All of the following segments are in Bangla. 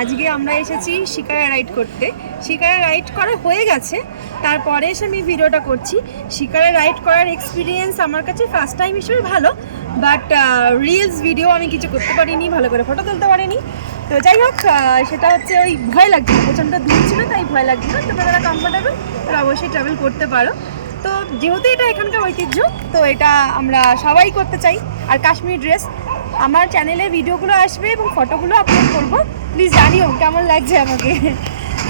আজকে আমরা এসেছি শিকারা রাইড করতে। শিকারা রাইড করা হয়ে গেছে, তারপরে এসে আমি ভিডিওটা করছি। শিকারা রাইড করার এক্সপিরিয়েন্স আমার কাছে ফার্স্ট টাইম হিসেবে ভালো, বাট রিলস ভিডিও আমি কিছু করতে পারিনি, ভালো করে ফটো তুলতে পারিনি। তো যাই হোক, সেটা হচ্ছে ওই ভয় লাগছিল, প্রচণ্ড দূর ছিল তাই ভয় লাগছিল। তোমরা যারা কমফোর্টেবল তারা অবশ্যই ট্রাভেল করতে পারো। তো যেহেতু এটা এখানকার ঐতিহ্য, তো এটা আমরা সবাই করতে চাই। আর কাশ্মীরি ড্রেস, আমার চ্যানেলে ভিডিওগুলো আসবে এবং ফটোগুলো আপলোড করবো, প্লিজ জানিও কেমন লাগছে আমাকে।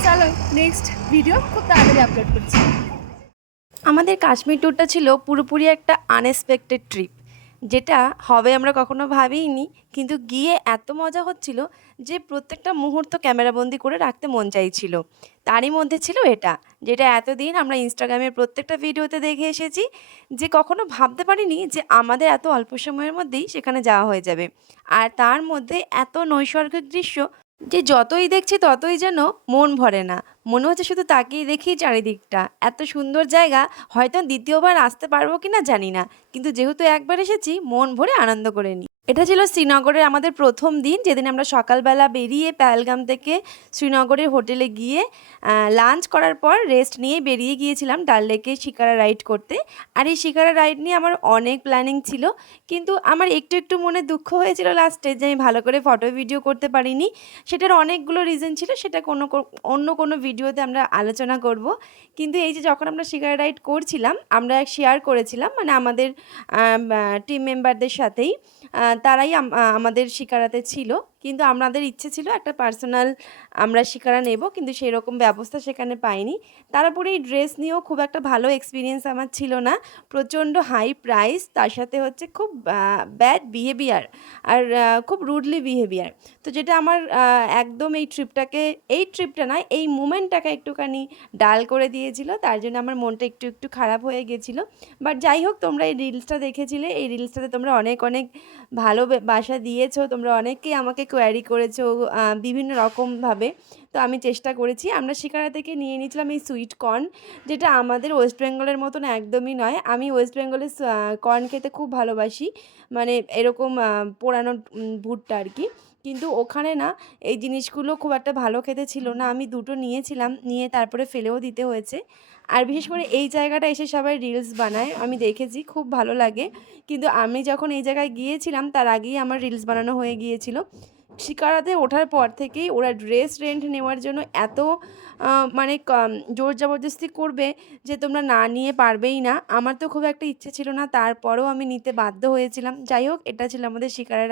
চলো নেক্সট ভিডিও খুব তাড়াতাড়ি আপলোড করছি। আমাদের কাশ্মীর ট্যুরটা ছিল পুরোপুরি একটা আনএক্সপেক্টেড ট্রিপ, যেটা হবে আমরা কখনো ভাবিনি, কিন্তু গিয়ে এত মজা হচ্ছিল যে প্রত্যেকটা মুহূর্ত ক্যামেরাবন্দি করে রাখতে মন চাইছিল। তারই মধ্যে ছিল এটা, যেটা এতদিন আমরা ইনস্টাগ্রামের প্রত্যেকটা ভিডিওতে দেখে এসেছি, যে কখনো ভাবতে পারিনি যে আমাদের এত অল্প সময়ের মধ্যেই সেখানে যাওয়া হয়ে যাবে। আর তার মধ্যে এত নৈসর্গিক দৃশ্য যে যতই দেখছি ততই যেন মন ভরে না, মনে হচ্ছে শুধু তাকিয়ে দেখি চারিদিকটা। এত সুন্দর জায়গা, হয়তো দ্বিতীয়বার আসতে পারবো কিনা জানি না, কিন্তু যেহেতু একবার এসেছি মন ভরে আনন্দ করে নিই। এটা ছিল শ্রীনগরের আমাদের প্রথম দিন, যেদিন আমরা সকালবেলা বেরিয়ে পেহেলগাম থেকে শ্রীনগরের হোটেলে গিয়ে লাঞ্চ করার পর রেস্ট নিয়ে বেরিয়ে গিয়েছিলাম ডাল লেকে শিকারা রাইড করতে। আর এই শিকারা রাইড নিয়ে আমার অনেক প্ল্যানিং ছিল, কিন্তু আমার একটু একটু মনে দুঃখ হয়েছিল লাস্টে যে আমি ভালো করে ফটো ভিডিও করতে পারিনি। সেটার অনেকগুলো রিজন ছিল, সেটা অন্য কোনো ভিডিওতে আমরা আলোচনা করব। কিন্তু এই যে যখন আমরা শিকারা রাইড করছিলাম, আমরা শেয়ার করেছিলাম, মানে আমাদের টিম মেম্বারদের সাথেই, তারাই আমাদের শিকারাতে ছিল। কিন্তু আমাদের ইচ্ছে ছিল একটা পার্সোনাল আমরা শিকারা নেব, কিন্তু সেই রকম ব্যবস্থা সেখানে পাইনি। তারপরে এই ড্রেস নিয়েও খুব একটা ভালো এক্সপিরিয়েন্স আমার ছিল না। প্রচণ্ড হাই প্রাইস, তার সাথে হচ্ছে খুব ব্যাড বিহেভিয়ার, আর খুব রুডলি বিহেভিয়ার। তো যেটা আমার একদম এই ট্রিপটা নয়, এই মুমেন্টটাকে একটুখানি ডাল করে দিয়েছিল। তার জন্য আমার মনটা একটু একটু খারাপ হয়ে গেছিলো। বাট যাই হোক, তোমরা এই রিলসটা দেখেছিলে, এই রিলসটাতে তোমরা অনেক অনেক ভালোবাসা দিয়েছো, তোমরা অনেকেই আমাকে কোয়ারি করেছো বিভিন্ন রকমভাবে। তো আমি চেষ্টা করেছি। আমরা শিকারা থেকে নিয়ে নিয়েছিলাম এই সুইট কর্ন, যেটা আমাদের ওয়েস্ট বেঙ্গলের মতন একদমই নয়। আমি ওয়েস্ট বেঙ্গলের কর্ন খেতে খুব ভালোবাসি, মানে এরকম পোড়ানো ভুট্টা আর কি। কিন্তু ওখানে না এই জিনিসগুলো খুব একটা ভালো খেতে ছিল না। আমি দুটো নিয়েছিলাম, নিয়ে তারপরে ফেলেও দিতে হয়েছে। আর বিশেষ করে এই জায়গাটা এসে সবাই রিলস বানায়, আমি দেখেছি, খুব ভালো লাগে। কিন্তু আমি যখন এই জায়গায় গিয়েছিলাম তার আগেই আমার রিলস বানানো হয়ে গিয়েছিল। শিকারাতে ওঠার পর থেকেই ওরা ড্রেস রেন্ট নেওয়ার জন্য এত মানে জোর জবরদস্তি করবে যে তোমরা না নিয়ে পারবেই না। আমার তো খুব একটা ইচ্ছে ছিল না, তারপরেও আমি নিতে বাধ্য হয়েছিলাম। যাই হোক, এটা ছিল আমাদের শিকারা।